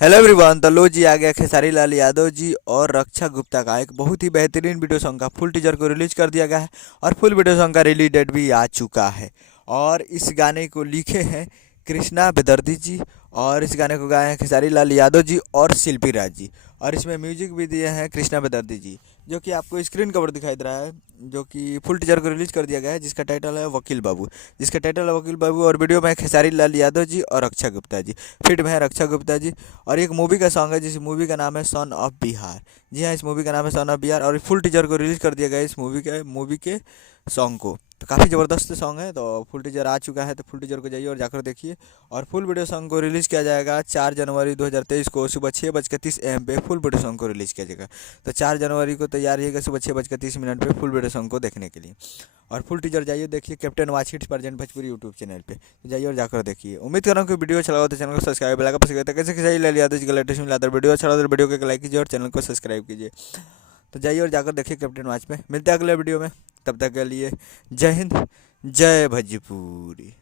Hello everyone. तो लो जी आ गया खेसारी लाल यादव जी और रक्षा गुप्ता का एक बहुत ही बेहतरीन वीडियो सॉन्ग का फुल टीजर को रिलीज कर दिया गया है और फुल वीडियो सॉन्ग का रिलीज डेट भी आ चुका है। और इस गाने को लिखे हैं कृष्णा बेदर्दी जी और इस गाने को गाए हैं खेसारी लाल यादव जी और शिल्पी राज जी। और इसमें म्यूजिक भी दिए हैं कृष्णा बेदर्दी जी, जो कि आपको स्क्रीन कवर दिखाई दे रहा है, जो कि फुल टीजर को रिलीज कर दिया गया है, जिसका टाइटल है वकील बाबू। और वीडियो में खेसारी लाल यादव जी और रक्षा गुप्ता जी, फिट में है रक्षा गुप्ता जी। और एक मूवी का सॉन्ग है जिस मूवी का नाम है सन ऑफ बिहार। जी हाँ, इस मूवी का नाम है सन ऑफ बिहार और फुल टीजर को रिलीज कर दिया गया है इस मूवी के सॉन्ग को। तो काफ़ी ज़बरदस्त सॉन्ग है। तो फुल टीजर आ चुका है, तो फुल टीजर को जाइए और जाकर देखिए। और फुल वीडियो सॉन्ग को रिलीज़ किया जाएगा 4 जनवरी 2023 को सुबह 6:30 AM पे फुल वीडियो सॉन्ग को रिलीज़ किया जाएगा। तो 4 जनवरी को तैयार रहिएगा सुबह 6:30 पे फुल वीडियो सॉन्ग को देखने के लिए। और फुल टीजर जाइए देखिए captain watch hits present Bhojpuri YouTube channel पे। तो जाइए और जाकर देखिए। उम्मीद कर रहा हूँ कि वीडियो अच्छा लगा तो चैनल को सब्सक्राइब लगा पसंद तो कैसे कैसे ले लिया तो लेटेस्ट मिला था वीडियो अच्छा लगा तो वीडियो को लाइक कीजिए और चैनल को सब्सक्राइब कीजिए। तो जाइए और जाकर देखिए कैप्टन वाच पे। मिलते हैं अगले वीडियो में, तब तक के लिए जय हिंद, जय भोजपुरी।